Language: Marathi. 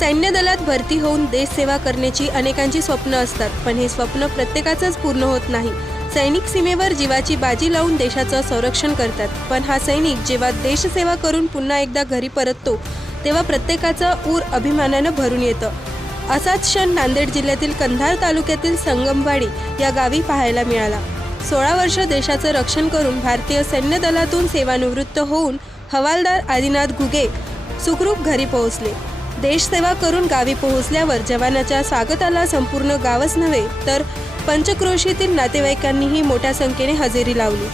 सैन्य दलात भरती होऊन देशसेवा करण्याची अनेकांची स्वप्न असतात पण हे स्वप्न प्रत्येकाचंच पूर्ण होत नाही. सैनिक सीमेवर जीवाची बाजी लावून देशाचं संरक्षण करतात पण हा सैनिक जेव्हा देशसेवा करून पुन्हा एकदा घरी परततो तेव्हा प्रत्येकाचं ऊर अभिमानानं भरून येतं. असाच क्षण नांदेड जिल्ह्यातील कंधार तालुक्यातील संगमवाडी या गावी पाहायला मिळाला. सोळा वर्ष देशाचं रक्षण करून भारतीय सैन्य दलातून सेवानिवृत्त होऊन हवालदार आदिनाथ घुगे सुखरूप घरी पोहोचले. देशसेवा करून गावी पोहोचल्यावर जवानाच्या स्वागताला संपूर्ण गावच नव्हे तर पंचक्रोशीतील नातेवाईकांनीही मोठ्या संख्येने हजेरी लावली.